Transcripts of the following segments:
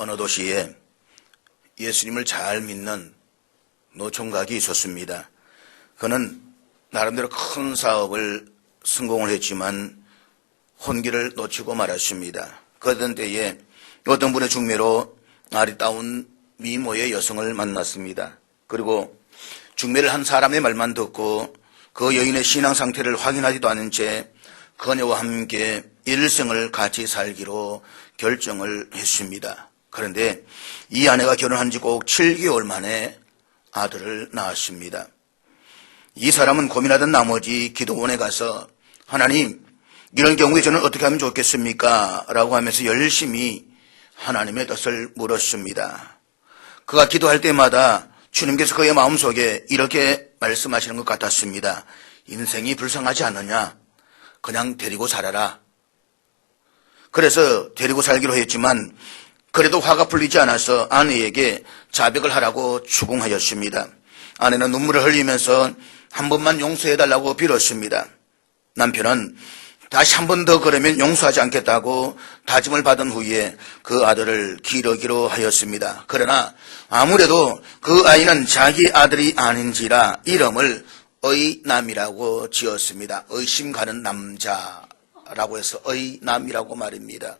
어느 도시에 예수님을 잘 믿는 노총각이 있었습니다. 그는 나름대로 큰 사업을 성공을 했지만 혼기를 놓치고 말았습니다. 그러던 때에 어떤 분의 중매로 아리따운 미모의 여성을 만났습니다. 그리고 중매를 한 사람의 말만 듣고 그 여인의 신앙 상태를 확인하지도 않은 채 그녀와 함께 일생을 같이 살기로 결정을 했습니다. 그런데 이 아내가 결혼한 지 꼭 7개월 만에 아들을 낳았습니다. 이 사람은 고민하던 나머지 기도원에 가서 하나님, 이런 경우에 저는 어떻게 하면 좋겠습니까? 라고 하면서 열심히 하나님의 뜻을 물었습니다. 그가 기도할 때마다 주님께서 그의 마음속에 이렇게 말씀하시는 것 같았습니다. 인생이 불쌍하지 않느냐? 그냥 데리고 살아라. 그래서 데리고 살기로 했지만 그래도 화가 풀리지 않아서 아내에게 자백을 하라고 추궁하였습니다. 아내는 눈물을 흘리면서 한 번만 용서해달라고 빌었습니다. 남편은 다시 한 번 더 그러면 용서하지 않겠다고 다짐을 받은 후에 그 아들을 기르기로 하였습니다. 그러나 아무래도 그 아이는 자기 아들이 아닌지라 이름을 의남이라고 지었습니다. 의심 가는 남자라고 해서 의남이라고 말입니다.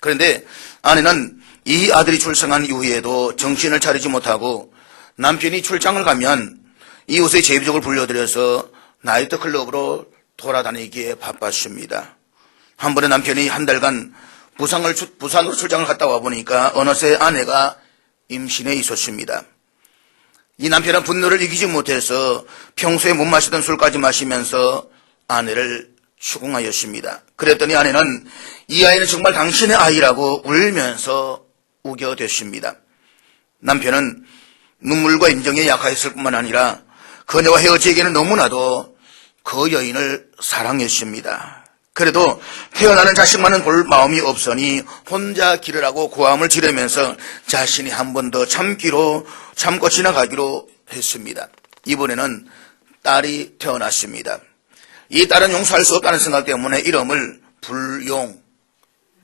그런데 아내는 이 아들이 출생한 이후에도 정신을 차리지 못하고 남편이 출장을 가면 이웃의 제비족을 불러들여서 나이트클럽으로 돌아다니기에 바빴습니다. 한 번에 남편이 한 달간 부산으로 출장을 갔다 와보니까 어느새 아내가 임신해 있었습니다. 이 남편은 분노를 이기지 못해서 평소에 못 마시던 술까지 마시면서 아내를 추궁하였습니다. 그랬더니 아내는 이 아이는 정말 당신의 아이라고 울면서 우겨댔습니다. 남편은 눈물과 인정에 약하였을 뿐만 아니라 그녀와 헤어지기에는 너무나도 그 여인을 사랑했습니다. 그래도 태어나는 자식만은 볼 마음이 없으니 혼자 기르라고 고함을 지르면서 자신이 한 번 더 참고 지나가기로 했습니다. 이번에는 딸이 태어났습니다. 이 딸은 용서할 수 없다는 생각 때문에 이름을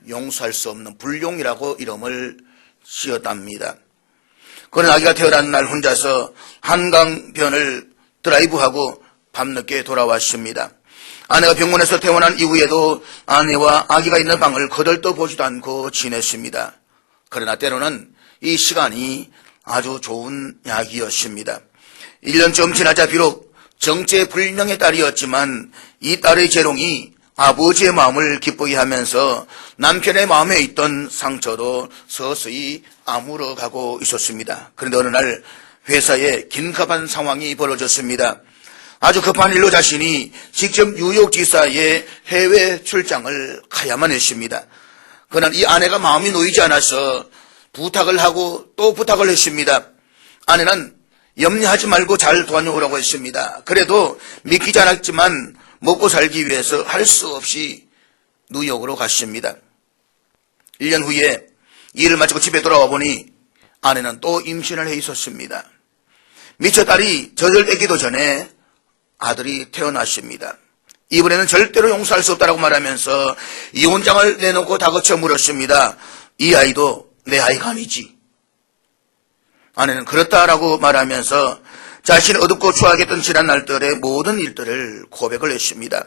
용서할 수 없는 불용이라고 이름을 지었답니다. 그는 아기가 태어난 날 혼자서 한강변을 드라이브하고 밤늦게 돌아왔습니다. 아내가 병원에서 퇴원한 이후에도 아내와 아기가 있는 방을 거들떠보지도 않고 지냈습니다. 그러나 때로는 이 시간이 아주 좋은 약이었습니다. 1년쯤 지나자 비록 정체불명의 딸이었지만 이 딸의 재롱이 아버지의 마음을 기쁘게 하면서 남편의 마음에 있던 상처도 서서히 아물어가고 있었습니다. 그런데 어느 날 회사에 긴급한 상황이 벌어졌습니다. 아주 급한 일로 자신이 직접 뉴욕지사에 해외 출장을 가야만 했습니다. 그러나 이 아내가 마음이 놓이지 않아서 부탁을 하고 또 부탁을 했습니다. 아내는 염려하지 말고 잘 도와오라고 했습니다. 그래도 믿기지 않았지만 먹고 살기 위해서 할 수 없이 뉴욕으로 갔습니다. 1년 후에 일을 마치고 집에 돌아와 보니 아내는 또 임신을 해 있었습니다. 미처 딸이 젖을떼기도 전에 아들이 태어났습니다. 이번에는 절대로 용서할 수 없다고 말하면서 이혼장을 내놓고 다그쳐 물었습니다. 이 아이도 내 아이가 아니지? 아내는 그렇다라고 말하면서 자신이 어둡고 추하겠던 지난 날들의 모든 일들을 고백을 했습니다.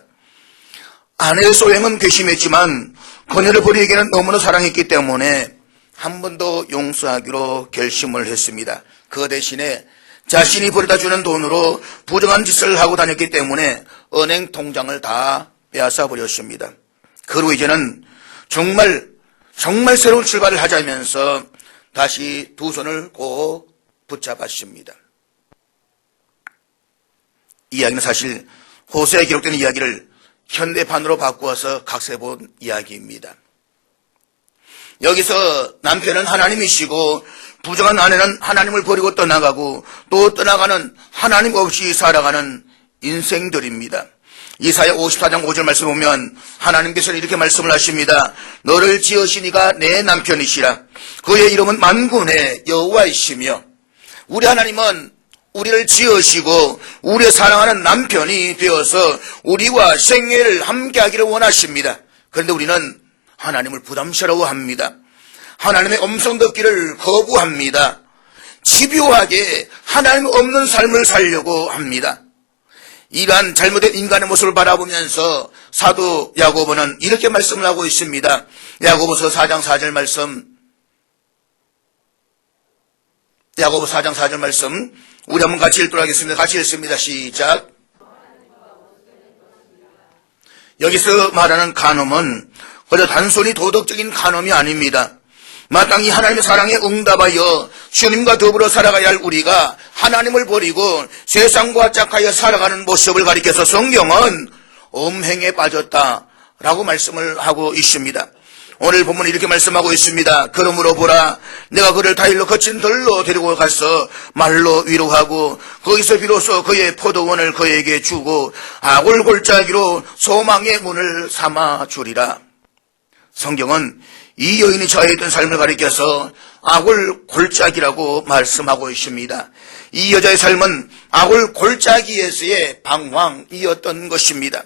아내의 소행은 괘씸했지만 그녀를 버리기에는 너무나 사랑했기 때문에 한 번 더 용서하기로 결심을 했습니다. 그 대신에 자신이 벌어다 주는 돈으로 부정한 짓을 하고 다녔기 때문에 은행 통장을 다 빼앗아 버렸습니다. 그리고 이제는 정말 새로운 출발을 하자면서 다시 두 손을 꼭 붙잡았습니다. 이 이야기는 사실 호세에 기록된 이야기를 현대판으로 바꾸어서 각색해본 이야기입니다. 여기서 남편은 하나님이시고 부정한 아내는 하나님을 버리고 떠나가고 또 떠나가는 하나님 없이 살아가는 인생들입니다. 이사야 54장 5절 말씀 보면 하나님께서는 이렇게 말씀을 하십니다. 너를 지으신 이가 내 남편이시라. 그의 이름은 만군의 여호와이시며. 우리 하나님은 우리를 지으시고 우리의 사랑하는 남편이 되어서 우리와 생애를 함께하기를 원하십니다. 그런데 우리는 하나님을 부담스러워합니다. 하나님의 음성 듣기를 거부합니다. 집요하게 하나님 없는 삶을 살려고 합니다. 이러한 잘못된 인간의 모습을 바라보면서 사도 야고보는 이렇게 말씀을 하고 있습니다. 야고보서 4장 4절 말씀, 야고보 4장 4절 말씀 우리 한번 같이 읽도록 하겠습니다. 같이 읽습니다. 시작. 여기서 말하는 간음은 그저 단순히 도덕적인 간음이 아닙니다. 마땅히 하나님의 사랑에 응답하여 주님과 더불어 살아가야 할 우리가 하나님을 버리고 세상과 짝하여 살아가는 모습을 가리켜서 성경은 음행에 빠졌다라고 말씀을 하고 있습니다. 오늘 본문은 이렇게 말씀하고 있습니다. 그러므로 보라, 내가 그를 다일로 거친 들로 데리고 가서 말로 위로하고 거기서 비로소 그의 포도원을 그에게 주고 아굴 골짜기로 소망의 문을 삼아 주리라. 성경은 이 여인이 처해있던 삶을 가리켜서 아굴 골짜기라고 말씀하고 있습니다. 이 여자의 삶은 아굴 골짜기에서의 방황이었던 것입니다.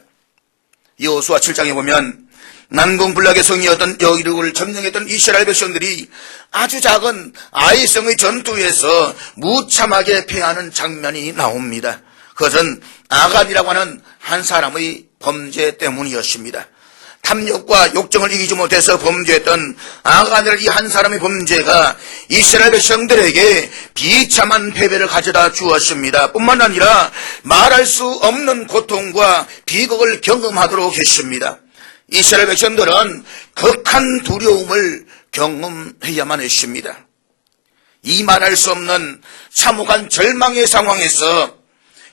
여호수아 7장에 보면 난공불락의 성이었던 여리고를 점령했던 이스라엘 백성들이 아주 작은 아이성의 전투에서 무참하게 패하는 장면이 나옵니다. 그것은 아간이라고 하는 한 사람의 범죄 때문이었습니다. 탐욕과 욕정을 이기지 못해서 범죄했던 아간이라는 이 한 사람의 범죄가 이스라엘 백성들에게 비참한 패배를 가져다 주었습니다. 뿐만 아니라 말할 수 없는 고통과 비극을 경험하도록 했습니다. 이스라엘 백성들은 극한 두려움을 경험해야만 했습니다. 이 말할 수 없는 참혹한 절망의 상황에서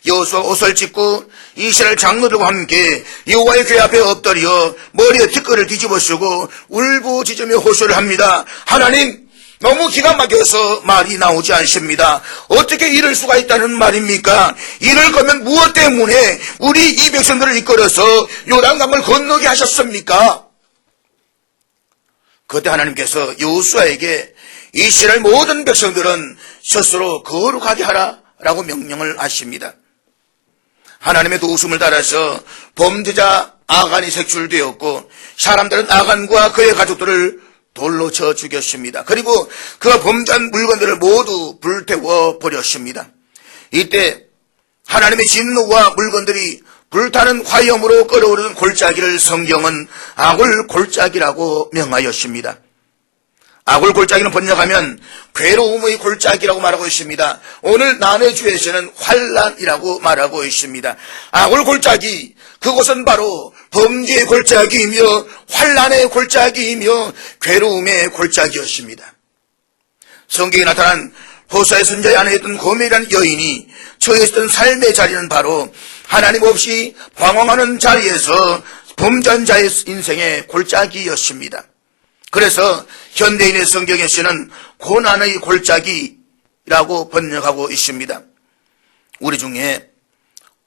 여호수아 옷을 찢고 이스라엘 장로들과 함께 여호와의 궤 앞에 엎드려 머리에 티끌을 뒤집어 쓰고 울부짖으며 호소를 합니다. 하나님, 너무 기가 막혀서 말이 나오지 않습니다. 어떻게 이럴 수가 있다는 말입니까? 이럴 거면 무엇 때문에 우리 이 백성들을 이끌어서 요단강을 건너게 하셨습니까? 그때 하나님께서 여호수아에게 이스라엘 모든 백성들은 스스로 거룩하게 하라라고 명령을 하십니다. 하나님의 도우심을 따라서 범죄자 아간이 색출되었고 사람들은 아간과 그의 가족들을 돌로 쳐 죽였습니다. 그리고 그 범죄한 물건들을 모두 불태워 버렸습니다. 이때 하나님의 진노와 물건들이 불타는 화염으로 끓어오르는 골짜기를 성경은 아굴 골짜기라고 명하였습니다. 아굴 골짜기는 번역하면 괴로움의 골짜기라고 말하고 있습니다. 오늘 남해주에서는 환란이라고 말하고 있습니다. 아굴 골짜기, 그곳은 바로 범죄의 골짜기이며 환란의 골짜기이며 괴로움의 골짜기였습니다. 성경에 나타난 호사의 선자의 아내였던 고멜이라는 여인이 처했던 삶의 자리는 바로 하나님 없이 방황하는 자리에서 범죄한 자의 인생의 골짜기였습니다. 그래서 현대인의 성경에서는 고난의 골짜기라고 번역하고 있습니다. 우리 중에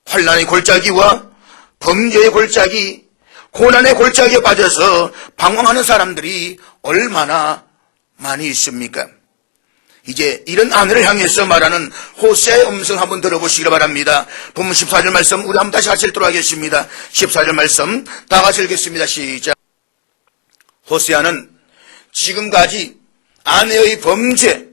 환난의 골짜기와 범죄의 골짜기, 고난의 골짜기에 빠져서 방황하는 사람들이 얼마나 많이 있습니까? 이제 이런 아내를 향해서 말하는 호세의 음성 한번 들어보시기 바랍니다. 본문 14절 말씀 우리 한번 다시 같이 읽도록 하겠습니다. 14절 말씀 다 같이 읽겠습니다. 시작. 호세아는 지금까지 아내의 범죄,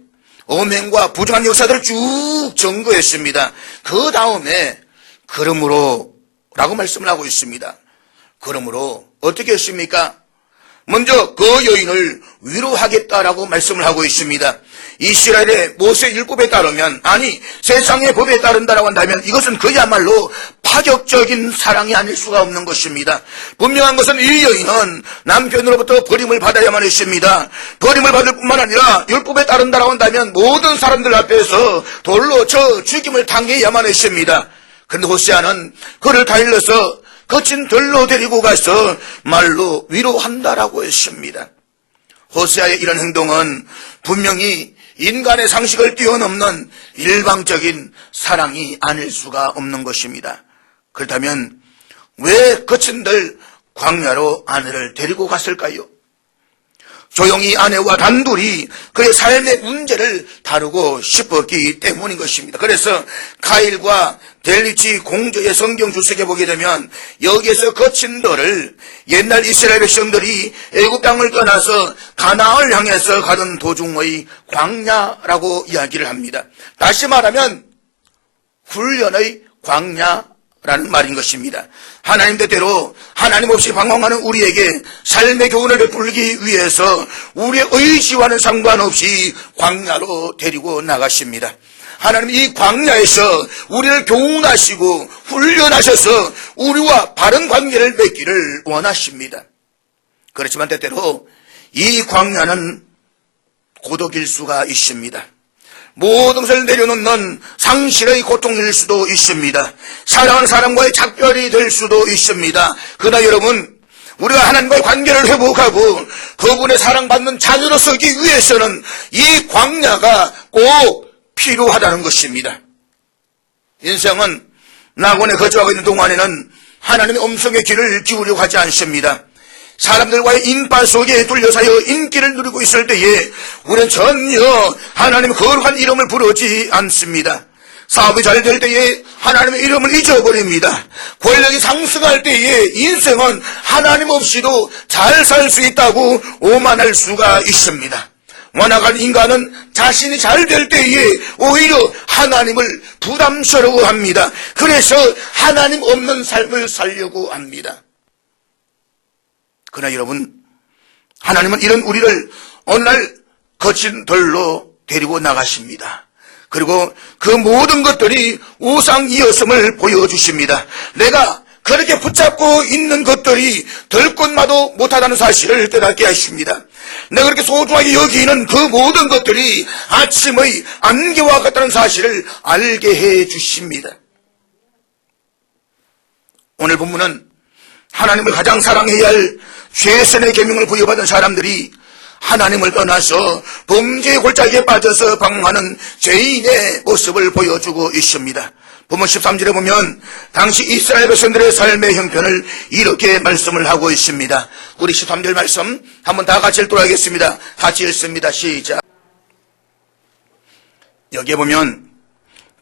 음행과 부정한 역사들을 쭉 증거했습니다. 그 다음에 그러므로 라고 말씀을 하고 있습니다. 그러므로 어떻게 했습니까? 먼저 그 여인을 위로하겠다라고 말씀을 하고 있습니다. 이스라엘의 모세 율법에 따르면, 아니 세상의 법에 따른다라고 한다면 이것은 그야말로 파격적인 사랑이 아닐 수가 없는 것입니다. 분명한 것은 이 여인은 남편으로부터 버림을 받아야만 했습니다. 버림을 받을 뿐만 아니라 율법에 따른다라고 한다면 모든 사람들 앞에서 돌로 쳐 죽임을 당해야만 했습니다. 그런데 호세아는 그를 다일러서 거친 들로 데리고 가서 말로 위로한다라고 했습니다. 호세아의 이런 행동은 분명히 인간의 상식을 뛰어넘는 일방적인 사랑이 아닐 수가 없는 것입니다. 그렇다면 왜 거친 들 광야로 아내를 데리고 갔을까요? 조용히 아내와 단둘이 그의 삶의 문제를 다루고 싶었기 때문인 것입니다. 그래서 카일과 델리치 공주의 성경 주석에 보게 되면 여기에서 거친 돌을 옛날 이스라엘 백성들이 애굽 땅을 떠나서 가나안을 향해서 가던 도중의 광야라고 이야기를 합니다. 다시 말하면 훈련의 광야라는 말인 것입니다. 하나님 뜻대로 하나님 없이 방황하는 우리에게 삶의 교훈을 베풀기 위해서 우리의 의지와는 상관없이 광야로 데리고 나가십니다. 하나님 이 광야에서 우리를 교훈하시고 훈련하셔서 우리와 바른 관계를 맺기를 원하십니다. 그렇지만 때때로 이 광야는 고독일 수가 있습니다. 모든 것을 내려놓는 상실의 고통일 수도 있습니다. 사랑하는 사람과의 작별이 될 수도 있습니다. 그러나 여러분, 우리가 하나님과의 관계를 회복하고 그분의 사랑받는 자녀로 서기 위해서는 이 광야가 꼭 필요하다는 것입니다. 인생은 낙원에 거주하고 있는 동안에는 하나님의 음성의 귀를 기울이려고 하지 않습니다. 사람들과의 인파 속에 둘러싸여 인기를 누리고 있을 때에 우리는 전혀 하나님의 거룩한 이름을 부르지 않습니다. 사업이 잘 될 때에 하나님의 이름을 잊어버립니다. 권력이 상승할 때에 인생은 하나님 없이도 잘 살 수 있다고 오만할 수가 있습니다. 원악한 인간은 자신이 잘 될 때에 오히려 하나님을 부담스러워합니다. 그래서 하나님 없는 삶을 살려고 합니다. 그러나 여러분, 하나님은 이런 우리를 어느 날 거친 돌로 데리고 나가십니다. 그리고 그 모든 것들이 우상이었음을 보여주십니다. 내가 그렇게 붙잡고 있는 것들이 들꽃마도 못하다는 사실을 깨닫게 하십니다. 내가 그렇게 소중하게 여기는 그 모든 것들이 아침의 안개와 같다는 사실을 알게 해 주십니다. 오늘 본문은 하나님을 가장 사랑해야 할 최선의 계명을 부여받은 사람들이 하나님을 떠나서 범죄의 골짜기에 빠져서 방황하는 죄인의 모습을 보여주고 있습니다. 본문 13절에 보면 당시 이스라엘 백성들의 삶의 형편을 이렇게 말씀을 하고 있습니다. 우리 13절 말씀 한번 다 같이 읽도록 하겠습니다. 같이 읽습니다. 시작. 여기에 보면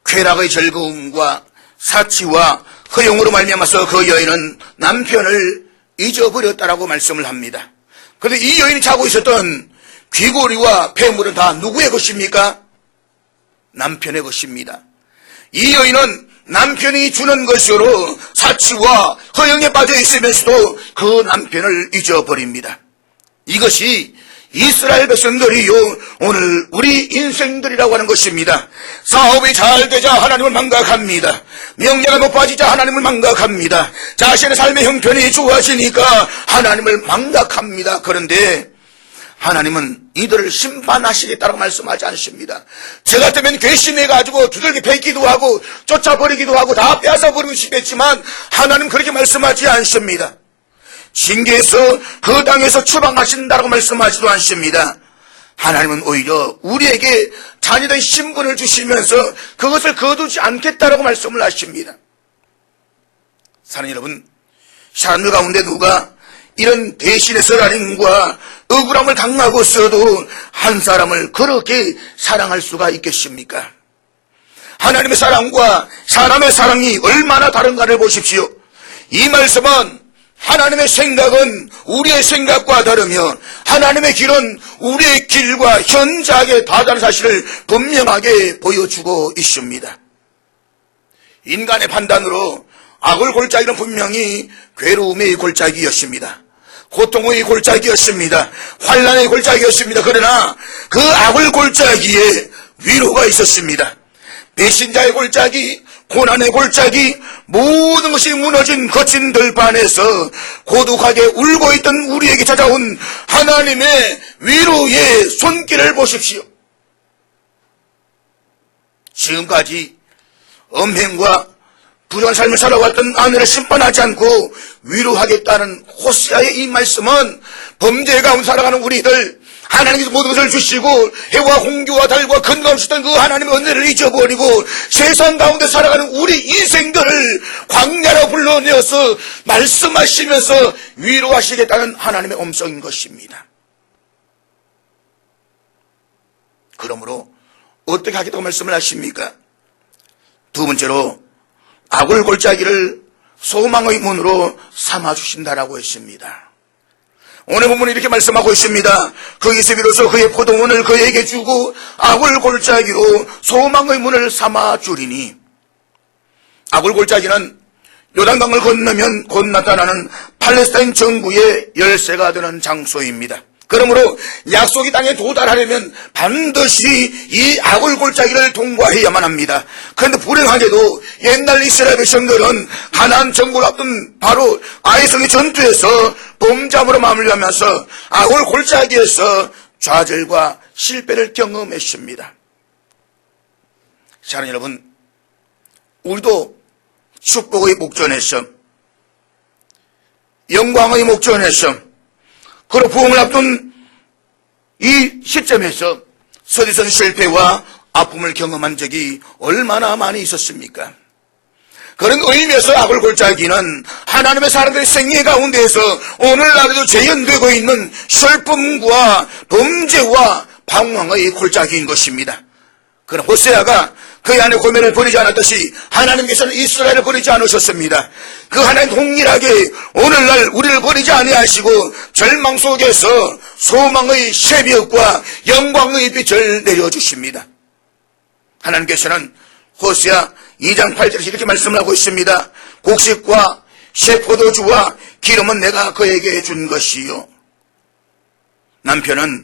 쾌락의 즐거움과 사치와 허용으로 말미암아서 그 여인은 남편을 잊어버렸다라고 말씀을 합니다. 그런데 이 여인이 자고 있었던 귀고리와 폐물은 다 누구의 것입니까? 남편의 것입니다. 이 여인은 남편이 주는 것으로 사치와 허영에 빠져 있으면서도 그 남편을 잊어버립니다. 이것이 이스라엘 백성들이요 오늘 우리 인생들이라고 하는 것입니다. 사업이 잘 되자 하나님을 망각합니다. 명예가 높아지자 하나님을 망각합니다. 자신의 삶의 형편이 좋아지니까 하나님을 망각합니다. 그런데 하나님은 이들을 심판하시겠다고 말씀하지 않습니다. 저 같으면 괘씸해가지고 두들겨 뱉기도 하고 쫓아버리기도 하고 다 빼앗아버리고 싶겠지만 하나님 그렇게 말씀하지 않습니다. 징계해서 그 땅에서 추방하신다고 말씀하지도 않습니다. 하나님은 오히려 우리에게 자녀된 신분을 주시면서 그것을 거두지 않겠다라고 말씀을 하십니다. 사랑하는 여러분, 사람들 가운데 누가 이런 대신의 쓰라림과 억울함을 당하고서도 한 사람을 그렇게 사랑할 수가 있겠습니까? 하나님의 사랑과 사람의 사랑이 얼마나 다른가를 보십시오. 이 말씀은 하나님의 생각은 우리의 생각과 다르며 하나님의 길은 우리의 길과 현저하게 다르다는 사실을 분명하게 보여주고 있습니다. 인간의 판단으로 악을 골짜기는 분명히 괴로움의 골짜기였습니다. 고통의 골짜기였습니다. 환난의 골짜기였습니다. 그러나 그 악을 골짜기에 위로가 있었습니다. 배신자의 골짜기, 고난의 골짜기, 모든 것이 무너진 거친 들판에서 고독하게 울고 있던 우리에게 찾아온 하나님의 위로의 손길을 보십시오. 지금까지 엄행과 부정한 삶을 살아왔던 아내를 심판하지 않고 위로하겠다는 호세아의 이 말씀은 범죄 가운데 살아가는 우리들, 하나님께서 모든 것을 주시고 해와 홍교와 달과 근거 없었던 그 하나님의 은혜를 잊어버리고 세상 가운데 살아가는 우리 인생들을 광야로 불러내어서 말씀하시면서 위로하시겠다는 하나님의 음성인 것입니다. 그러므로 어떻게 하겠다고 말씀을 하십니까? 두 번째로 악을 골짜기를 소망의 문으로 삼아주신다라고 했습니다. 오늘 본문은 이렇게 말씀하고 있습니다. 거기서 비로소 그의 포도원을 그에게 주고 악을 골짜기로 소망의 문을 삼아주리니, 악을 골짜기는 요단강을 건너면 곧 나타나는 팔레스타인 정부의 열쇠가 되는 장소입니다. 그러므로 약속의 땅에 도달하려면 반드시 이 악을 골짜기를 통과해야만 합니다. 그런데 불행하게도 옛날 이스라엘 백성들은 가나안 정복을 앞둔 바로 아이성의 전투에서 범죄함으로 마무리하면서 악을 골짜기에서 좌절과 실패를 경험했습니다. 사랑하는 여러분, 우리도 축복의 목전에서, 영광의 목전에서, 그리고 부흥을 앞둔 이 시점에서 서디선 실패와 아픔을 경험한 적이 얼마나 많이 있었습니까? 그런 의미에서 악을 골짜기는 하나님의 사람들의 생애 가운데에서 오늘날에도 재현되고 있는 슬픔과 범죄와 방황의 골짜기인 것입니다. 그러나 호세아가 그의 아내 고멜을 버리지 않았듯이 하나님께서는 이스라엘을 버리지 않으셨습니다. 그 하나님 동일하게 오늘날 우리를 버리지 아니하시고 절망 속에서 소망의 새벽과 영광의 빛을 내려주십니다. 하나님께서는 호세아 2장 8절에서 이렇게 말씀을 하고 있습니다. 곡식과 새 포도주와 기름은 내가 그에게 준 것이요. 남편은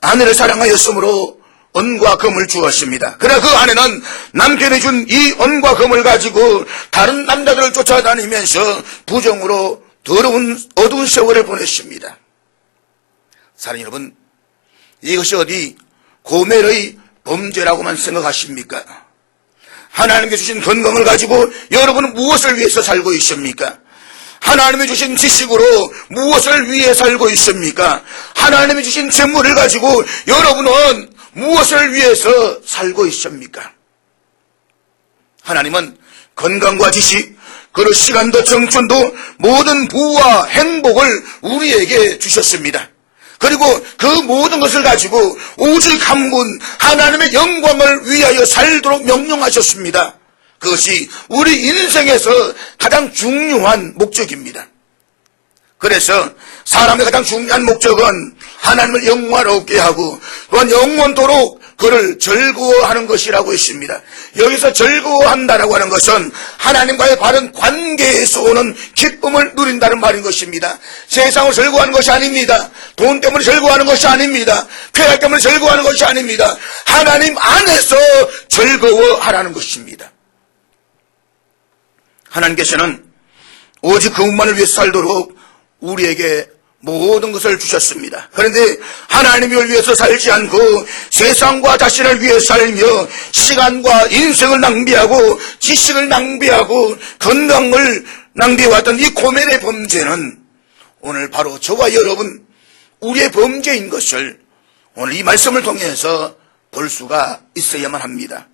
아내를 사랑하였으므로 은과 금을 주었습니다. 그러나 그 아내는 남편이 준 이 은과 금을 가지고 다른 남자들을 쫓아다니면서 부정으로 더러운 어두운 세월을 보냈습니다. 사랑하는 여러분, 이것이 어디 고멜의 범죄라고만 생각하십니까? 하나님께 주신 건강을 가지고 여러분은 무엇을 위해서 살고 있습니까? 하나님이 주신 지식으로 무엇을 위해 살고 있습니까? 하나님이 주신 재물을 가지고 여러분은 무엇을 위해서 살고 있습니까? 하나님은 건강과 지식, 그리고 시간도 청춘도 모든 부와 행복을 우리에게 주셨습니다. 그리고 그 모든 것을 가지고 오직 한 분 하나님의 영광을 위하여 살도록 명령하셨습니다. 그것이 우리 인생에서 가장 중요한 목적입니다. 그래서 사람의 가장 중요한 목적은 하나님을 영광스럽게 하고 또한 영원토록 그를 즐거워하는 것이라고 했습니다. 여기서 즐거워한다라고 하는 것은 하나님과의 바른 관계에서 오는 기쁨을 누린다는 말인 것입니다. 세상을 즐거워하는 것이 아닙니다. 돈 때문에 즐거워하는 것이 아닙니다. 쾌락 때문에 즐거워하는 것이 아닙니다. 하나님 안에서 즐거워하라는 것입니다. 하나님께서는 오직 그분만을 위해서 살도록 우리에게 모든 것을 주셨습니다. 그런데 하나님을 위해서 살지 않고 세상과 자신을 위해 살며 시간과 인생을 낭비하고 지식을 낭비하고 건강을 낭비해왔던 이 고멜의 범죄는 오늘 바로 저와 여러분 우리의 범죄인 것을 오늘 이 말씀을 통해서 볼 수가 있어야만 합니다.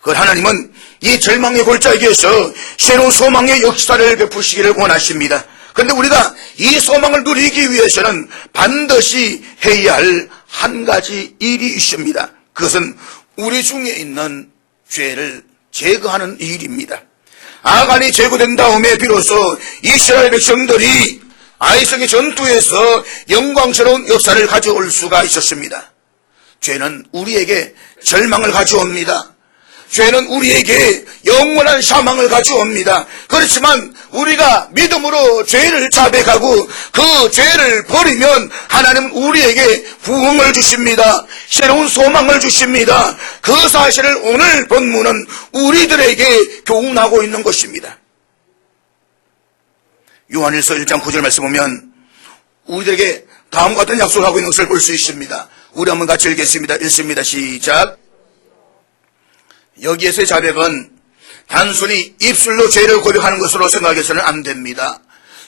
그 하나님은 이 절망의 골짜기에서 새로운 소망의 역사를 베푸시기를 원하십니다. 그런데 우리가 이 소망을 누리기 위해서는 반드시 해야 할 한 가지 일이 있습니다. 그것은 우리 중에 있는 죄를 제거하는 일입니다. 아간이 제거된 다음에 비로소 이스라엘 백성들이 아이성의 전투에서 영광스러운 역사를 가져올 수가 있었습니다. 죄는 우리에게 절망을 가져옵니다. 죄는 우리에게 영원한 사망을 가져옵니다. 그렇지만 우리가 믿음으로 죄를 자백하고 그 죄를 버리면 하나님은 우리에게 부흥을 주십니다. 새로운 소망을 주십니다. 그 사실을 오늘 본문은 우리들에게 교훈하고 있는 것입니다. 요한일서 1장 9절 말씀 보면 우리들에게 다음과 같은 약속을 하고 있는 것을 볼 수 있습니다. 우리 한번 같이 읽겠습니다. 읽습니다. 시작. 여기에서의 자백은 단순히 입술로 죄를 고백하는 것으로 생각해서는 안 됩니다.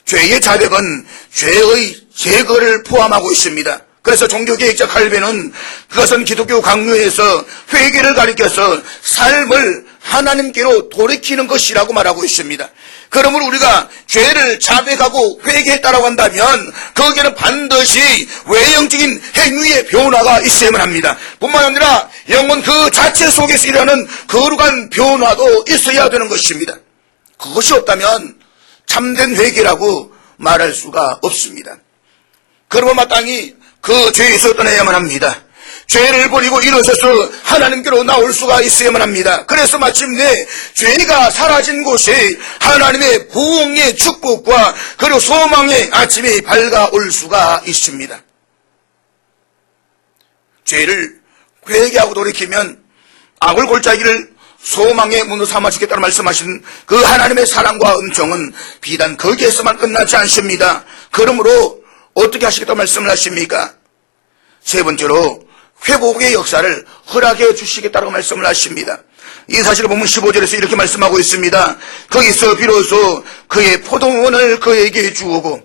죄의 자백은 죄의 제거를 포함하고 있습니다. 그래서 종교개혁자 칼빈은 그것은 기독교 강요에서 회개를 가리켜서 삶을 하나님께로 돌이키는 것이라고 말하고 있습니다. 그러므로 우리가 죄를 자백하고 회개했다라고 한다면 거기에는 반드시 외형적인 행위의 변화가 있어야만 합니다. 뿐만 아니라 영혼 그 자체 속에서 일어나는 거룩한 변화도 있어야 되는 것입니다. 그것이 없다면 참된 회개라고 말할 수가 없습니다. 그러면 마땅히 그 죄에서 떠나야만 합니다. 죄를 버리고 일어서서 하나님께로 나올 수가 있어야만 합니다. 그래서 마침내 죄가 사라진 곳에 하나님의 부흥의 축복과 그리고 소망의 아침이 밝아올 수가 있습니다. 죄를 회개하고 돌이키면 악을 골짜기를 소망의 문으로 삼아주겠다고 말씀하신 그 하나님의 사랑과 은총은 비단 거기에서만 끝나지 않습니다. 그러므로 어떻게 하시겠다고 말씀을 하십니까? 세 번째로 회복의 역사를 허락해 주시겠다고 말씀을 하십니다. 이 사실을 보면 15절에서 이렇게 말씀하고 있습니다. 거기서 비로소 그의 포도원을 그에게 주오고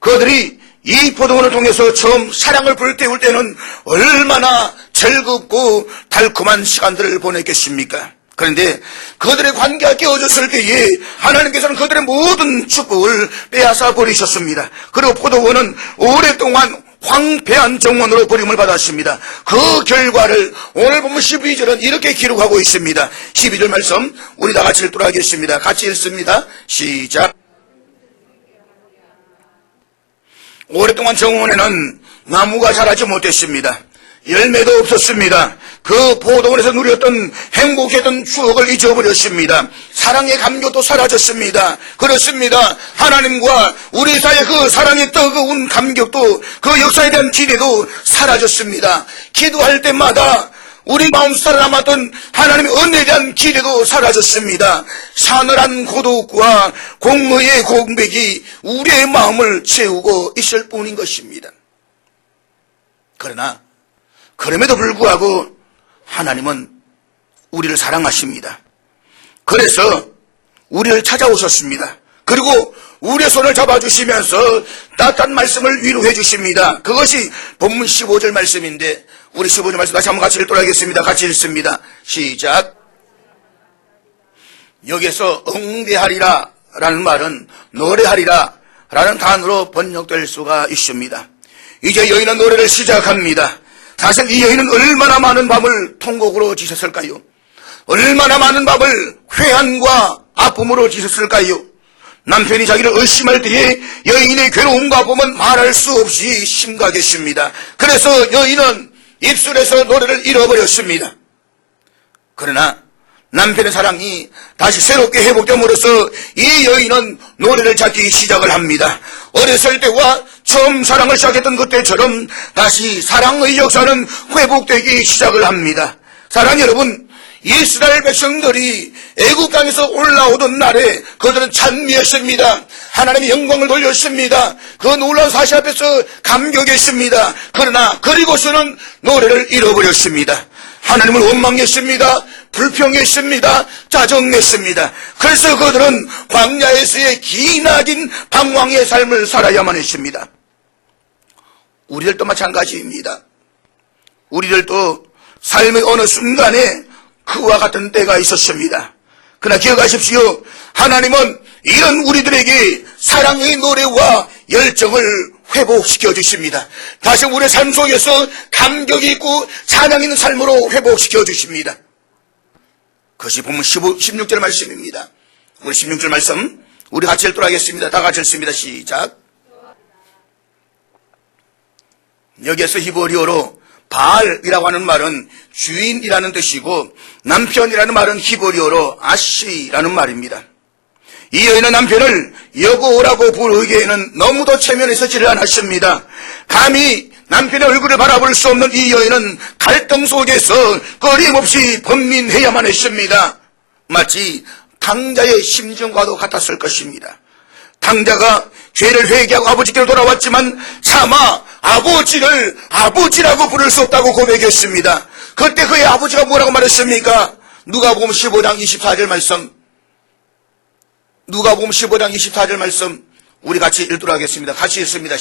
그들이 이 포도원을 통해서 처음 사랑을 불태울 때는 얼마나 즐겁고 달콤한 시간들을 보냈겠습니까? 그런데 그들의 관계가 깨어졌을 때에 하나님께서는 그들의 모든 축복을 빼앗아 버리셨습니다. 그리고 포도원은 오랫동안 황폐한 정원으로 버림을 받았습니다. 그 결과를 오늘 보면 12절은 이렇게 기록하고 있습니다. 12절 말씀 우리 다 같이 읽도록 하겠습니다. 같이 읽습니다. 시작. 오랫동안 정원에는 나무가 자라지 못했습니다. 열매도 없었습니다. 그 포도원에서 누렸던 행복했던 추억을 잊어버렸습니다. 사랑의 감격도 사라졌습니다. 그렇습니다. 하나님과 우리 사이의 그 사랑의 뜨거운 감격도 그 역사에 대한 기대도 사라졌습니다. 기도할 때마다 우리 마음 살아남았던 하나님의 은혜에 대한 기대도 사라졌습니다. 사늘한 고독과 공의의 공백이 우리의 마음을 채우고 있을 뿐인 것입니다. 그러나 그럼에도 불구하고 하나님은 우리를 사랑하십니다. 그래서 우리를 찾아오셨습니다. 그리고 우리의 손을 잡아주시면서 따뜻한 말씀을 위로해 주십니다. 그것이 본문 15절 말씀인데 우리 15절 말씀 다시 한번 같이 읽도록 하겠습니다. 같이 읽습니다. 시작. 여기에서 응대하리라 라는 말은 노래하리라 라는 단어로 번역될 수가 있습니다. 이제 여인은 노래를 시작합니다. 사실 이 여인은 얼마나 많은 밤을 통곡으로 지셨을까요? 얼마나 많은 밤을 회한과 아픔으로 지셨을까요? 남편이 자기를 의심할 때에 여인의 괴로움과 아픔은 말할 수 없이 심각했습니다. 그래서 여인은 입술에서 노래를 잃어버렸습니다. 그러나 남편의 사랑이 다시 새롭게 회복됨으로써 이 여인은 노래를 찾기 시작을 합니다. 어렸을 때와 처음 사랑을 시작했던 그때처럼 다시 사랑의 역사는 회복되기 시작을 합니다. 사랑 여러분, 이스라엘 백성들이 애국 땅에서 올라오던 날에 그들은 찬미했습니다. 하나님의 영광을 돌렸습니다. 그 놀라운 사실 앞에서 감격했습니다. 그러나 그리고서는 노래를 잃어버렸습니다. 하나님을 원망했습니다. 불평했습니다. 짜증냈습니다. 그래서 그들은 광야에서의 기나긴 방황의 삶을 살아야만 했습니다. 우리들도 마찬가지입니다. 우리들도 삶의 어느 순간에 그와 같은 때가 있었습니다. 그러나 기억하십시오. 하나님은 이런 우리들에게 사랑의 노래와 열정을 회복시켜 주십니다. 다시 우리의 삶 속에서 감격이 있고 찬양 있는 삶으로 회복시켜 주십니다. 그것이 본문 16절 말씀입니다. 우리 16절 말씀 우리 같이 읽도록 하겠습니다. 다 같이 읽습니다. 시작. 여기에서 히브리어로 바알이라고 하는 말은 주인이라는 뜻이고 남편이라는 말은 히브리어로 아시라는 말입니다. 이 여인은 남편을 여보라고 부르기에는 너무도 체면에서 질환하십니다. 감히 남편의 얼굴을 바라볼 수 없는 이 여인은 갈등 속에서 끊임없이 번민해야만 했습니다. 마치 탕자의 심정과도 같았을 것입니다. 탕자가 죄를 회개하고 아버지께로 돌아왔지만 차마 아버지를 아버지라고 부를 수 없다고 고백했습니다. 그때 그의 아버지가 뭐라고 말했습니까? 누가복음 15장 24절 말씀, 누가복음 15장 24절 말씀 우리 같이 읽도록 하겠습니다. 같이 읽습니다.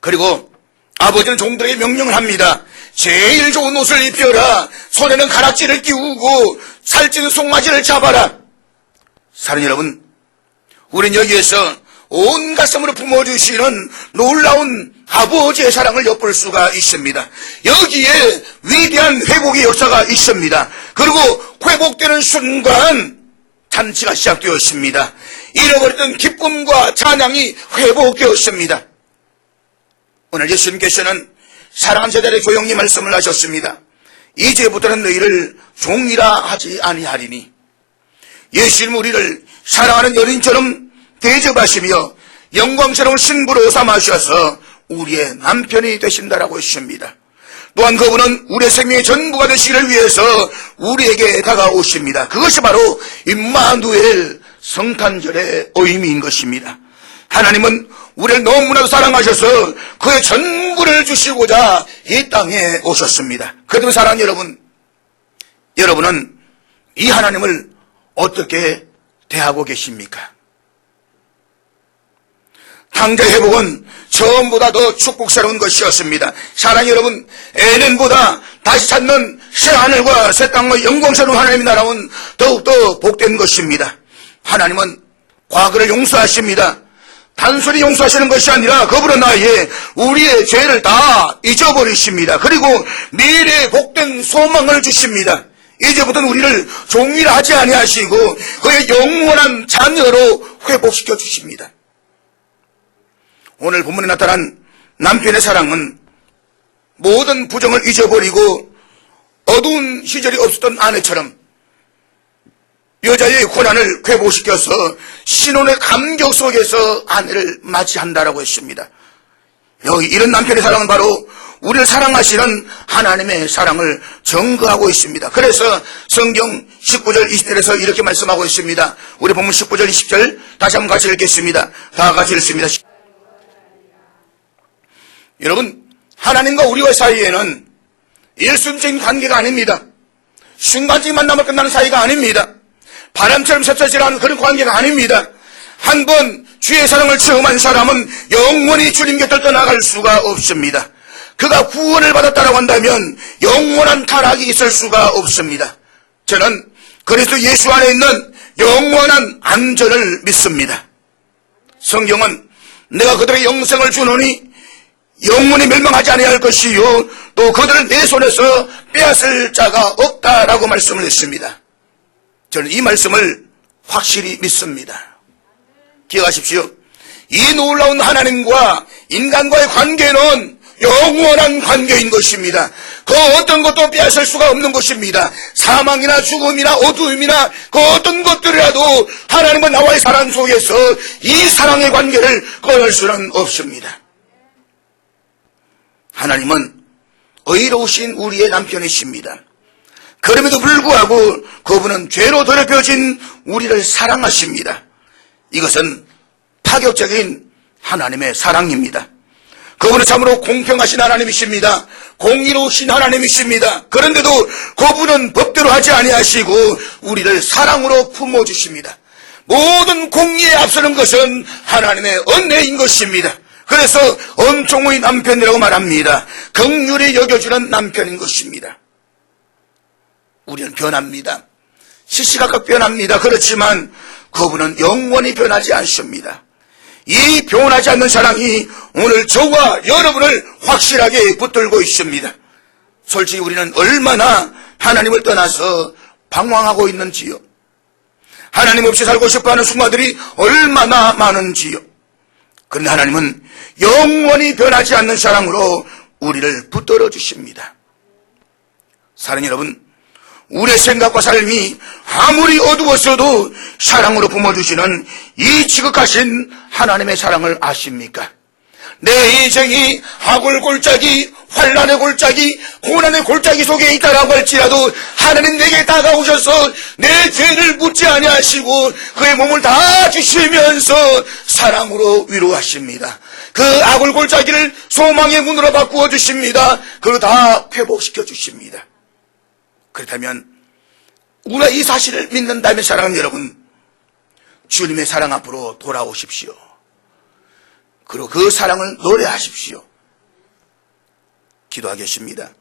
그리고 아버지는 종들에게 명령을 합니다. 제일 좋은 옷을 입혀라. 손에는 가락지를 끼우고 살찌는 송아지를 잡아라. 사랑 여러분, 우린 여기에서 온 가슴으로 품어주시는 놀라운 아버지의 사랑을 엿볼 수가 있습니다. 여기에 위대한 회복의 역사가 있습니다. 그리고 회복되는 순간 잔치가 시작되었습니다. 잃어버렸던 기쁨과 찬양이 회복되었습니다. 오늘 예수님께서는 사랑하는 제자들에게 조용히 말씀을 하셨습니다. 이제부터는 너희를 종이라 하지 아니하리니. 예수님 우리를 사랑하는 연인처럼 대접하시며 영광스러운 신부로 삼으셔서 우리의 남편이 되신다라고 했습니다. 또한 그분은 우리의 생명의 전부가 되시기를 위해서 우리에게 다가오십니다. 그것이 바로 임마누엘 성탄절의 의미인 것입니다. 하나님은 우리를 너무나도 사랑하셔서 그의 전부를 주시고자 이 땅에 오셨습니다. 그래도 사랑하는 여러분, 여러분은 이 하나님을 어떻게 대하고 계십니까? 당대 회복은 처음보다 더 축복스러운 것이었습니다. 사랑하는 여러분, 에덴보다 다시 찾는 새 하늘과 새 땅과 영광스러운 하나님의 나라는 더욱더 복된 것입니다. 하나님은 과거를 용서하십니다. 단순히 용서하시는 것이 아니라 그분은 아예 우리의 죄를 다 잊어버리십니다. 그리고 미래의 복된 소망을 주십니다. 이제부터는 우리를 종이라 하지 아니하시고 그의 영원한 자녀로 회복시켜 주십니다. 오늘 본문에 나타난 남편의 사랑은 모든 부정을 잊어버리고 어두운 시절이 없었던 아내처럼 여자의 고난을 회복시켜서 신혼의 감격 속에서 아내를 맞이한다라고 했습니다. 여기 이런 남편의 사랑은 바로 우리를 사랑하시는 하나님의 사랑을 증거하고 있습니다. 그래서 성경 19절 20절에서 이렇게 말씀하고 있습니다. 우리 본문 19절 20절 다시 한번 같이 읽겠습니다. 다 같이 읽습니다. 여러분, 하나님과 우리와 사이에는 일순적인 관계가 아닙니다. 순간적인 만남을 끝나는 사이가 아닙니다. 바람처럼 셉셉질하는 그런 관계가 아닙니다. 한번 주의 사랑을 체험한 사람은 영원히 주님 곁을 떠나갈 수가 없습니다. 그가 구원을 받았다고 한다면 영원한 타락이 있을 수가 없습니다. 저는 그리스도 예수 안에 있는 영원한 안전을 믿습니다. 성경은 내가 그들의 영생을 주노니 영원히 멸망하지 아니할 것이요 또 그들을 내 손에서 빼앗을 자가 없다라고 말씀을 했습니다. 저는 이 말씀을 확실히 믿습니다. 기억하십시오. 이 놀라운 하나님과 인간과의 관계는 영원한 관계인 것입니다. 그 어떤 것도 빼앗을 수가 없는 것입니다. 사망이나 죽음이나 어두움이나 그 어떤 것들이라도 하나님과 나와의 사랑 속에서 이 사랑의 관계를 끊을 수는 없습니다. 하나님은 의로우신 우리의 남편이십니다. 그럼에도 불구하고 그분은 죄로 더럽혀진 우리를 사랑하십니다. 이것은 파격적인 하나님의 사랑입니다. 그분은 참으로 공평하신 하나님이십니다. 공의로우신 하나님이십니다. 그런데도 그분은 법대로 하지 아니하시고 우리를 사랑으로 품어주십니다. 모든 공의에 앞서는 것은 하나님의 은혜인 것입니다. 그래서 엄청의 남편이라고 말합니다. 긍휼히 여겨주는 남편인 것입니다. 우리는 변합니다. 시시각각 변합니다. 그렇지만 그분은 영원히 변하지 않습니다. 이 변하지 않는 사랑이 오늘 저와 여러분을 확실하게 붙들고 있습니다. 솔직히 우리는 얼마나 하나님을 떠나서 방황하고 있는지요. 하나님 없이 살고 싶어하는 순간들이 얼마나 많은지요. 그런데 하나님은 영원히 변하지 않는 사랑으로 우리를 붙들어 주십니다. 사랑하는 여러분, 우리의 생각과 삶이 아무리 어두웠어도 사랑으로 품어주시는 이 지극하신 하나님의 사랑을 아십니까? 내 인생이 악을 골짜기, 환난의 골짜기, 고난의 골짜기 속에 있다라고 할지라도 하나님 내게 다가오셔서 내 죄를 묻지 아니하시고 그의 몸을 다 주시면서 사랑으로 위로하십니다. 그 악을 골짜기를 소망의 문으로 바꾸어 주십니다. 그걸 다 회복시켜 주십니다. 그렇다면 우리가 이 사실을 믿는다면 사랑하는 여러분, 주님의 사랑 앞으로 돌아오십시오. 그리고 그 사랑을 노래하십시오. 기도하겠습니다.